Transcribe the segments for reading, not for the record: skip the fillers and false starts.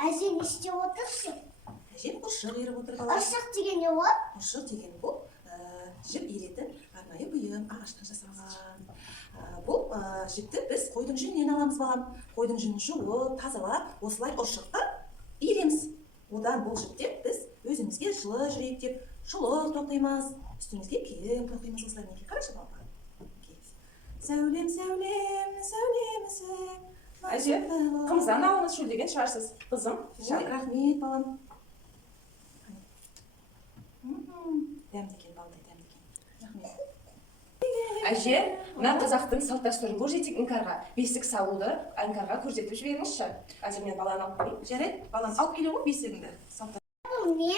Әже не істеп отырсың? Әжем ұршық иіріп отыр бала. Ұршық деген не ол? Ұршық деген бұл жіп иіретін арнайы бұйым, ағаштан жасалған. Бұл жіпті біз қойдың жүнінен аламыз балам. Қойдың жүнін жуып, тазалап, осылай ұршыққа иіреміз. Одан бұл жіптен біз өзімізге жылы жүрейік деп шұлық тоқимыз, үстімізге киім тоқимыз. Осылай неге қарашы балам. Сәулем, сәулем, сәулемсің. Әже, қымыздан алыңыз шөлдеген шығарсыз, қызым. Ой, рахмет балам. Дәмдеген балдай, дәмдеген. Рахмет. Әже, мына қазақтың салт дәстүрін көрсетейік іңкарға. Бесік салуды іңкарға көрсетіп жіберіңізші. Әже, мен баланы алып келейін. Жарайды, балам, алып келе ғой бесігіңді. Бұл не?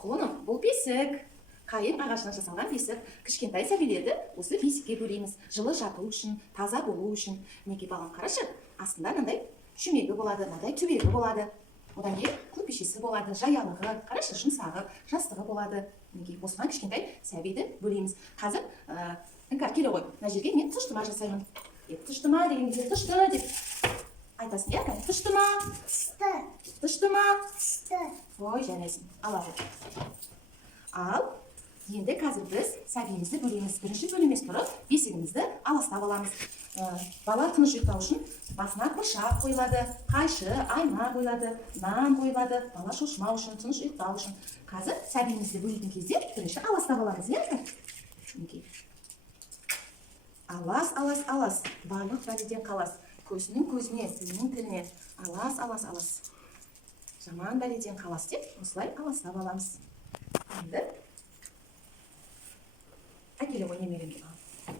Құлыным, бұл бесік. Қайың ағашынан жасалған бесік. Кішкентай сәбилерді осы бесікке бөлейміз. Жылы жату үшін, таза болу үшін. Неге балам қарашы, астында мынандай шүмегі болады, мынандай түбегі болады. Одан кейін көрпешесі болады, жаялығы, қарашы жұмсағы, жастығы болады. Неге осыған кішкентай сәбиді бөлейміз. Қазір іңкәр келе ғой. Мына жерге мен тұштыма жасаймын. Тұштыма деген кезде тұшты деп айтасың, иә? Тұштыма. Тұштыма. Ой, жарайсың. Ала ғой. Ал енді қазір біз сәбиімізді бөлеміз. Бірінші бөлемес тұрып, бесігімізді аластап аламыз. Бала тыныш ұйықтау үшін басына бұршақ қойылады, қайшы, айна қойылады, нан қойылады, бала шошымау үшін, тыныш ұйықтау үшін. Қазір сәбиімізді бөлетін кезде бірінші аластап аламыз, иә? Алас, алас, алас, барлық бәледен қалас. Көзінің көзіне, тілінің тіліне, алас, алас, алас. Жаман бәледен қалас деп, осылай аластап аламыз. Енді әкеле ғой немеремді ал.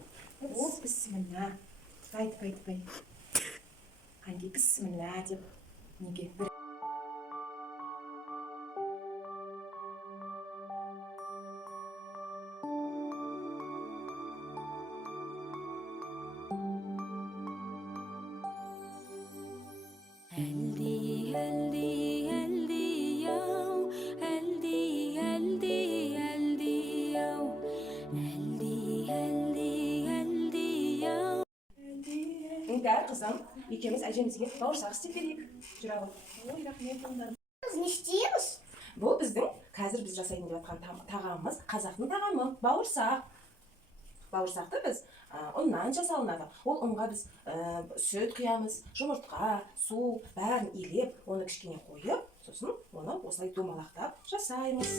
О, бісміллә. Айтпай. Қанде бісміллә деп. Неге бір. Іңкәр, қызым, екеуміз әжемізге бауырсақ істеп берейік. Жүра ғой. Ой, рахмет балалар. Біз не істейміз? Бұл біздің қазір біз жасайтын деп жатқан тағамымыз, қазақтың тағамы, бауырсақ. Бауырсақты біз ұннан жасалынады. Ол ұнға біз сүт құямыз, жұмыртқа, су, бәрін илеп, оны кішкене қойып, сосын оны осылай домалақтап жасаймыз.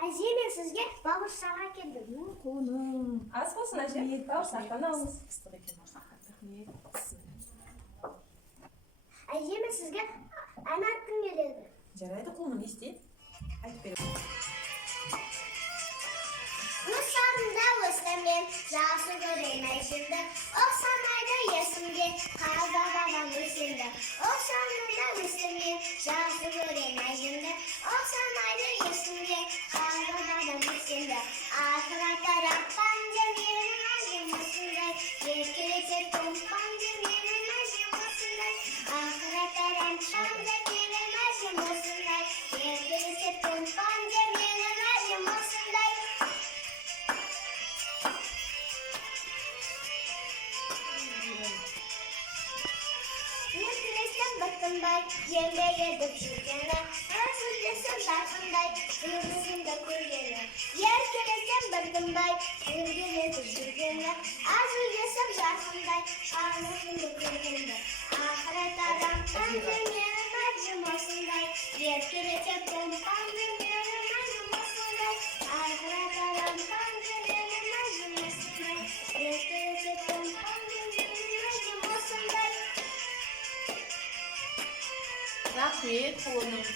Әже, мен сізге бауырсақ әкелдім. Құлыным. Аз болсын, әже, бауырсақтан алыңыз. Ыстық екен бауырсақ. Рахмет. Әже, мен сізге ән айтқым келеді. Жарайды, құлыным, ести. Айтып берем. Нұрсарында өстім мен, жасы көрем әжімді. Оқсанайды есімде, қазағаған өсімді. Оқсанында өстім мен, жасы көрем әжімді. Оқсанайды есімде, қазағаған өсімді. Ақыраттар ақпан жемерім әжім осындай. Еркелетер томпан жемерім әжім осындай. Ақыраттар ақпан жемерім әжім осындай. Еркелетер томпан жемерім әжім осындай. Бақтынбай, жерге едіп жүргені, өзілдесім жарқындай, өзімді көргені. Еркелесем бақтынбай, жерге едіп жүргені, өзілдесім жарқындай, өзімді көргені. Ақырет адамдан менің әжім осындай, еркелесем томпан менің әжім осындай. Ақырет адамдан менің әжім осындай, еркелесем томпан менің әжім осындай. Рахмет, құлыным.